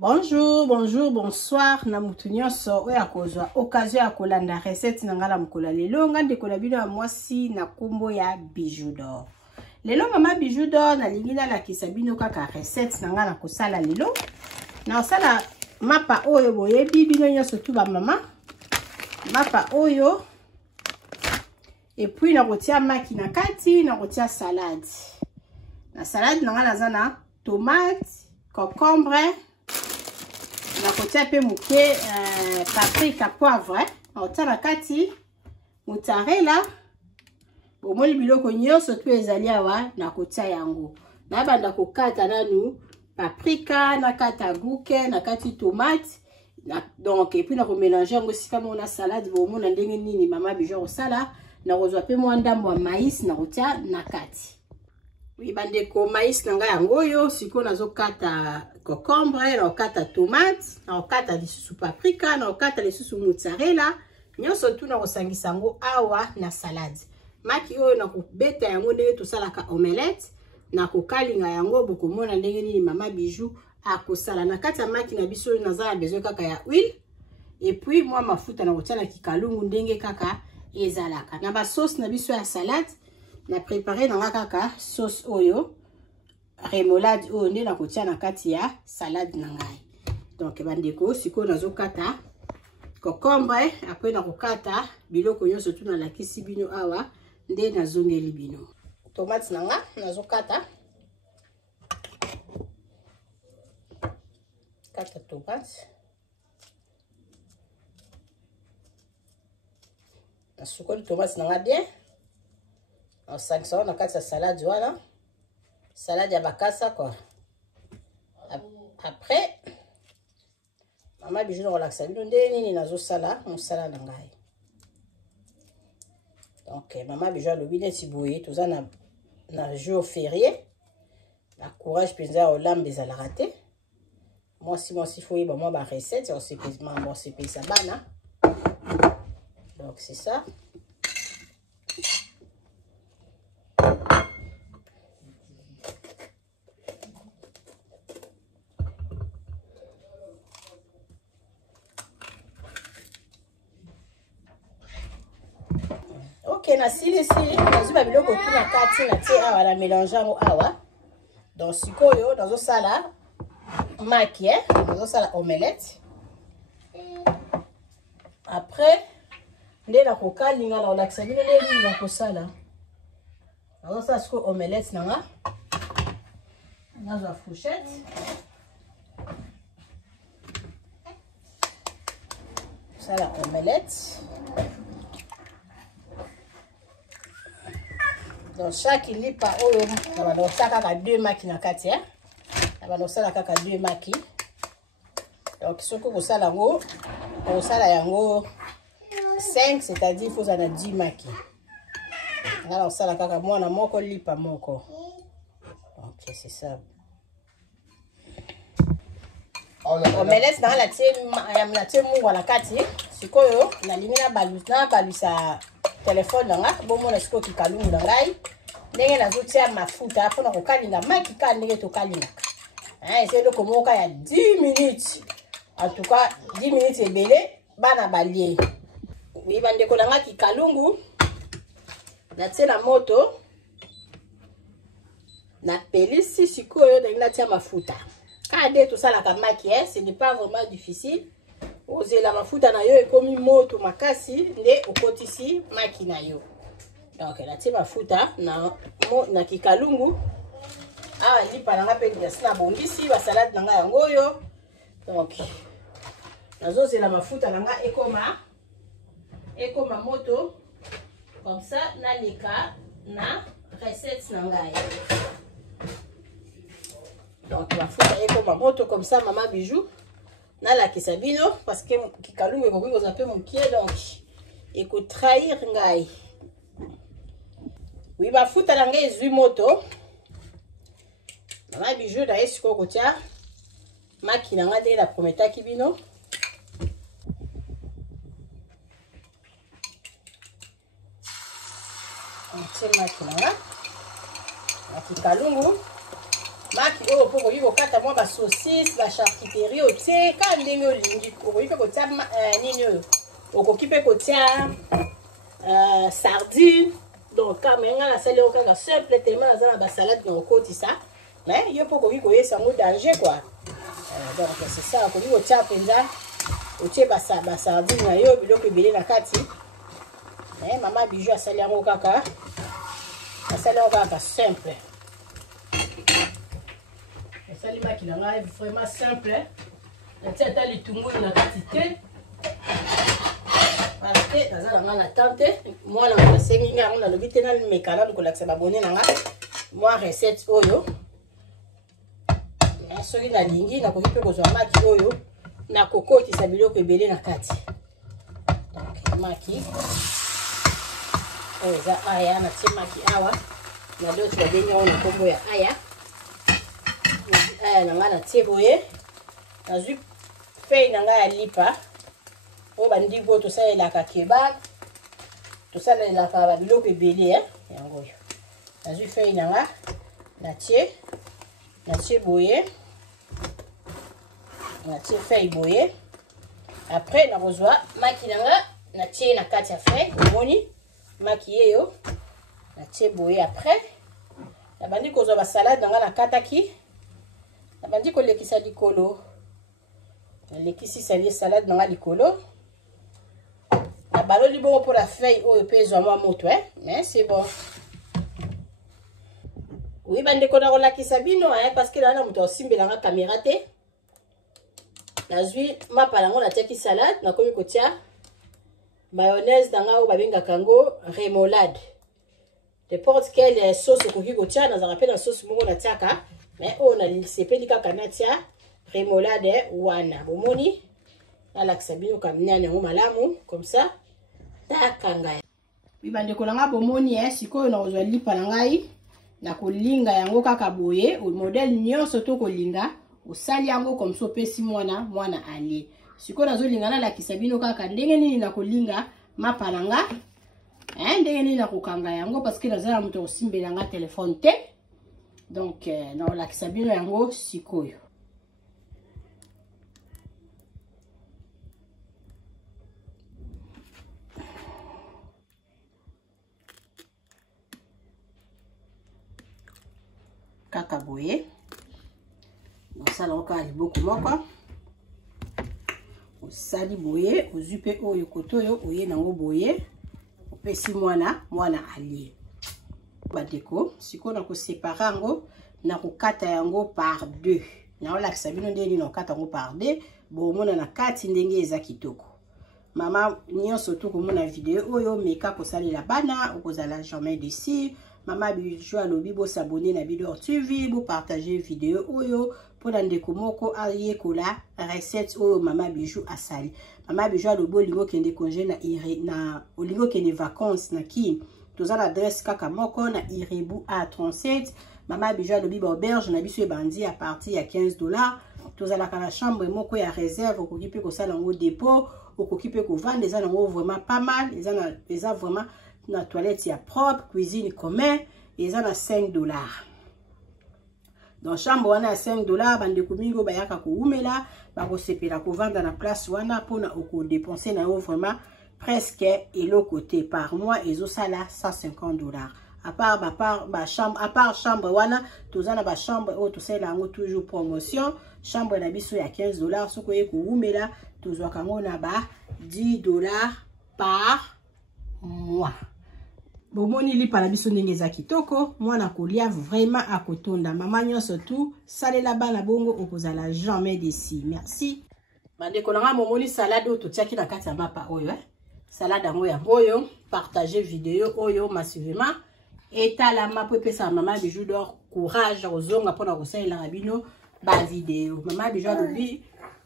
Bonjour, bonjour, bonsoir. Na mutunyo so oya kozwa occasion ya kolanda recette na ngala mkola lelo ngande kola bino ya mwasi na kombo ya Bijou d'Or. Lelo mama Bijou d'Or na lingina la kisabino kaka recette na ngala kosala lelo. Na osala mapa oyo boyebi bino nyonso tu ba mama. Mapa oyo et puis na kotia maki na kati na kotia salade. Na salade na ngala zana tomate, concombre, na kotia pe muke paprika, poivre, na na kati mozzarella, bomoli biloko nyonso tu ezali awa na kotia yango. Na banda kokata nanu paprika, na kata guke, na kati tomate, donc et puis na ko mélanger yango sika mona salade bomona ndenge nini mama Bijou osala, na kozwa pe mwanda mwa maïs na kotia na kati. Oui, bandeko maïs nanga yango yo siko nazo kata concombre, na kata tomate, na kata lisusu paprika, na kata lisusu mozzarella, nyonso tu na kosangisa yango awa na salade. Maki oyo na kobeta yango ndenge tosalaka omelette, na kokalinga yango bokomona ndenge nini mama Bijou akosala. Na kati ya maki na biso nazala besoin kaka ya huile et puis moi mafuta na kotia na kikalungu ndenge kaka ezalaka. Na ba sauce na biso ya salade na préparé na kaka sauce oyo remoulade oyo nde na kotia na kati ya salade na ngai. Donc bandeko siko nazo kata concombre, après na kokata biloko nyonso tu na lakisi bino awa nde nazongeli bino. Tomate na nga nazo kata tomate. Na sukoli tomate na nga bien. En 500 na kati ya salade wana. Salade ya bakasa quoi. Après mama Bijou na relaxa bino nde nini nazo sala mosala na ngai. Donc mama Bijou alobi neti boye toza na jour férié. Na courage penza olambe ezalaka te. Moi faut yeba moi ba recette on se pèse maman se pèse ça bana. Donc c'est ça. Ok, na sili nazuba biloko tu na kati na tie awa na mélange yango awa. Donc sikoyo nazo sala maki nazo sala omelette. Après nde na kokalinga na olakisa bino nde na kosala. Nazo sala siko omelette nanga. Nazo la fourchette. Sala omelette. Donc chaque lipa oyo na ba dosaka ka 2 maki na kati na ba dosala kaka 2 maki. Donc soko ko sala ngo ko sala yango 5, c'est-à-dire il faut ça na 10 maki. Là on sala kaka mwana moko lipa moko. OK, c'est ça. Omelette na la tie mungu na kati. Sikoyo na limina balusa téléphone nanga bomo na siko kikalungu na ngai ndenge nazotia mafuta pona kokalinga maki ka ndenge tokalinga c'est le komoka ya 10 minutes, en tout cas 10 minutes ebele bana balie. Oui bandeko nanga kikalungu na tie na moto na pelisi sikoyo ndenge natia mafuta kade to sala ka maki ce n'est pas vraiment difficile. Ozela mafuta na yo ekomi moto makasi nde okotisi maki na yo. Donc la tie mafuta na kikalungu awa lipa nanga pe na bongisi ba salade nanga yango yo. Donc nazozela mafuta nanga ekoma moto comme ça na leka na recette nanga. Donc mafuta ekoma moto comme ça mama Bijou na la kisabino parce que kikalungu ekoki koza pe mokie donc eko trahir ngai. Oui mafuta na ngai ezwi moto mama Bijou na esiko kotia maki na nga ndenge na prometaki bino. Ntie maki na nga na kikalungu maki oyo po koyi kokata mwa ba saucisse ba charcuterie otie ka ndenge olingi okoyi pe kotia nini oyo okoki pe kotia sardine donc ka menga na sali okaka simple tellement na ba salade na okotisa mais yo po koyi koyesa ngo danger quoi donc c'est ça koyi kotia penza otie ba sardine na yo biloko ebele na kati mama Bijou asali yango kaka simple. Asali maki na ngai vraiment simple. Natia ata litungulu na kati te. Parce que naza na tante mwana na sengi nga na lobi te na mekala ko lakisa babone na nga. Moi recette oyo. Soki na lingi na koki pe kozwa maki oyo na kokotisa biloko ebele na kati. Donc maki oza aya na maki awa na doto babengi ona kombo ya aya na nga na tie boye nazwi fei na nga ya lipa o bandi bo tosalelaka kebab tosalelaka babiloko ebele yango oyo nazwi fei na nga na tie boye na tie fei boye après nakozwa maki na nga na tie na kati ya fei omoni maki yeyo na tie boye après nabandi kozwa ba salade nanga na kataki nabandi kolekisa likolo nalekisi sali salade nanga likolo na baloli bongo pour la feuille oyo pe ezwa mwa moto mais c'est bon oui bandeko na kolakisa bino parce que na moto osimbelanga caméra te nazwi mapa nango natiaki salade nakomi kotia mayonnaise nanga oyo babengaka yango remoulade n'importe quelle sauce okoki kotia nazala mpe na sauce moko natiaka mais oyo nasepeli kaka natia remoulade wana bomoni nalakisa bino kaminiani yango malamu comme ça takanga bibandeko nanga bomoni sikoyo nakozwa lipa na ngai nakolinga yango kaka boye modèle nyonso to kolinga osali yango comme ça opesi mwana alie sikoyo nazolinga nalakisa bino kaka ndenge nini nakolinga mapa na nga ndenge nini nakokanga yango parce que nazala moto osimbela nga telefone te donc naolakisa bino yango sikoyo kaka boye osala oka liboko moko osali boye ozwi pe oyo koto oyo oye nango boye opesi mwana alie badeko sikoyo na kosepara yango na kokata yango par 2 naolakisa bino ndenge nini nakokata yango par 2 bomona na kati ndenge eza kitoko mama nyonso to komona video oyo meka kosalela bana okozala jamais déçu mama Bijou alobi bo s'abonner na Bidor TV bo partager video oyo pona ndeko moko ayekola recette oyo mama Bijou asali mama Bijou alobi olingo kende congé na olingo kende vacances na ki toza na adresse kaka moko na Irebu A37 mama Bijou alobi ba auberge na biso ebandi à partir ya $15 tozalaka na chambre moko ya réserve okoki pe kosala ngo dépôt okoki pe kovanda eza nango vraiment pas mal eza vraiment na toilette ya propre cuisine commun eza na $5 dans chambre wana ya $5 bandeko mingi bayaka koumela bakosepela kovanda na place wana pona okodepenser na yo vraiment presque eloko te par mois ezosala $150 à part chambre wana tozana ba chambre oyo tosala yango toujours promotion chambre na biso ya $15 soko ye koumela tozwa kango na ba $10 par mois bomoni lipa na biso ndenge eza kitoko mwana kolia vraiment akotonda mama nyonso tu salela bana bongo okozala jamais déçu merci bandeko nanga momoni salade oyo totiaki na kati ya mapa oyo salade yango ya boyo partager video oyo massivement etalama po epesa mama Bijou d'or courage ozonga mpona kosalela bino ba video mama Bijou alobi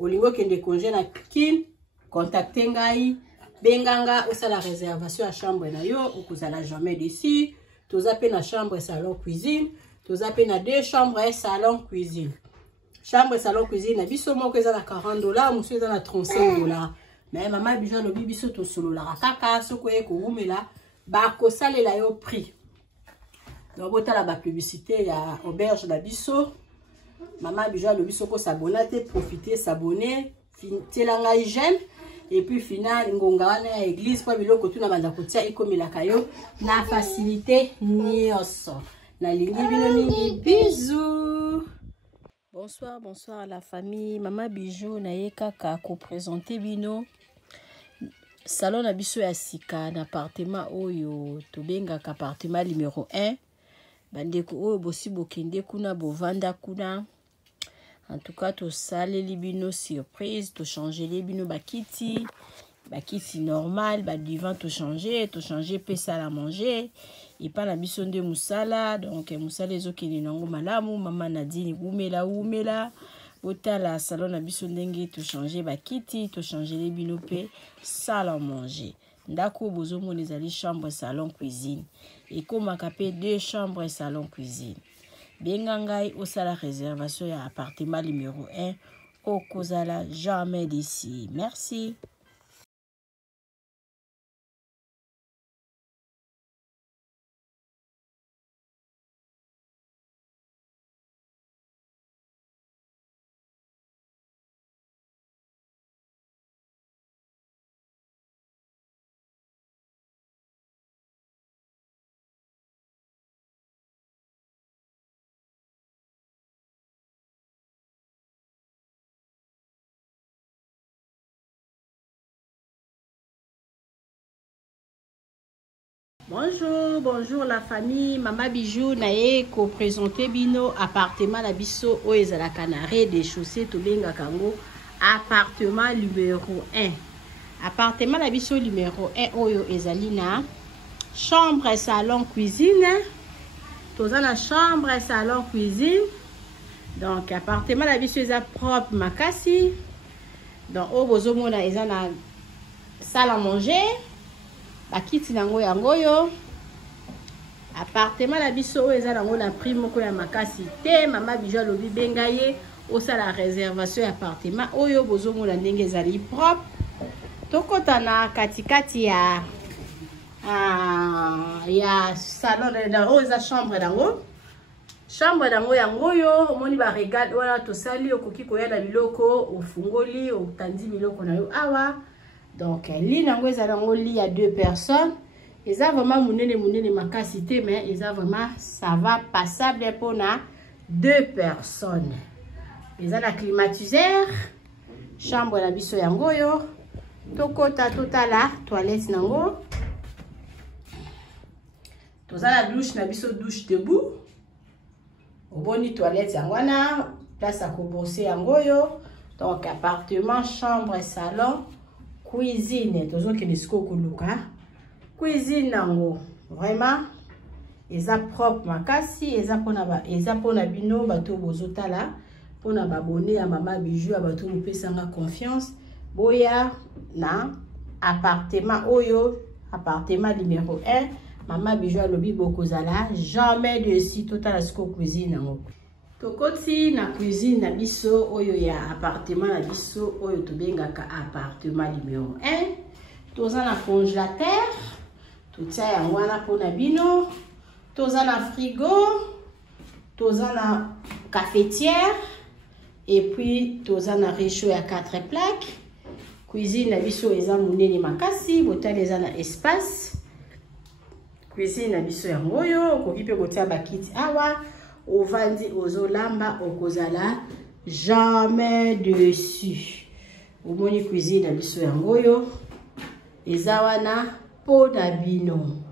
olingo kende congé na kin contacter ngai benganga osala réservation à chambre na yo okozala jamais déçu toza pe na chambre salon cuisine toza pe na 2 chambres et salon cuisine chambre salon cuisine na biso moko eza na $40 musu eza na $35 mais mama Bijou alobi biso tosolola kaka soko ye koumela bakosalela yo prix donc botala ba publicité ya auberge na biso Maman Bijou alobi soko s'abonner te profiter s'abonner telanga j'aime et puis final ngonga wana ya église pa biloko tuna banda kotia ikomelaka yo na facilité nyonso. Na lingi bino mingi bisous. Bonsoir la famille. Maman Bijou na ye kaka ko présenter bino salon na biso ya sika na appartement oyo tobenga ka appartement numéro 1. Bandeko oyo bosi bokende kuna bovanda kuna. En tout cas, to salé libino surprise, to changer les bino bakiti normal, ba divan to changer pe sala à manger. Et pas la biso de musala, donc musala ezokende nango malamu, maman Nadine umela. Otala salon na biso ndenge to changer bakiti, to changer les bino pe sala à manger. Ndako bozomo ezali chambre salon cuisine. Et comme akapé 2 chambres salon cuisine. Bengangai au sala réservation ya appartement numéro 1 au Kozala jamais d'ici. Merci. Bonjour la famille. Maman Bijou na ye ko présenter bino appartement la biso o ezala canaré des chaussées to benga kango appartement numéro 1. Appartement la biso numéro 1 oyo ezali na chambre salon cuisine. Toza na chambre salon cuisine. Donc appartement la biso eza propre makasi. Donc o bozomona eza na salle à manger. Bakiti nango yango yo appartement la biso oyo eza nango na prix moko ya makasi te. Maman Bijou alobi benga ye osala réservation ya appartement oyo bozomona ndenge ezali propre. Tokota na katikati ya salon oyo eza chambre nango yango yo omoni ba regard wana tosali okoki koya na biloko ofungoli otandi biloko na yo awa. Donc, lit nango ezala ngo lit à 2 personnes. Eza vraiment munene makasi te mais eza vraiment ça va passable pour na 2 personnes. Eza na climatiseur, chambre la biso yango yo. Tokota totala toilette nango. Toza la douche na biso douche debout. Oboni toilette yango wana, place à koboser yango yo. Donc appartement, chambre, salon. Cuisine, toujours que les koluka. Cuisine nango, vraiment, eza propre makasi, eza pona bino bato bozotala, pona babone à Maman Bijou à bato mupesanga confiance. Boya na appartement oyo, appartement numéro 1, Maman Bijou alobi bokozala jamais de si total siko cuisine nango. Tokoti na cuisine na biso oyo ya appartement na biso oyo tobengaka appartement numéro 1. Toza na congélateur, totia yango wana pona bino. Toza na frigo, toza na cafetière et puis toza na réchaud ya 4 plaques. Cuisine na biso eza munene makasi, botali eza na espace. Cuisine na biso yango yo okoki pe kotia bakiti awa. Ovandi ozolamba okozala jamais dessus. Omoni cuisine na biso yango yo eza wana pona bino.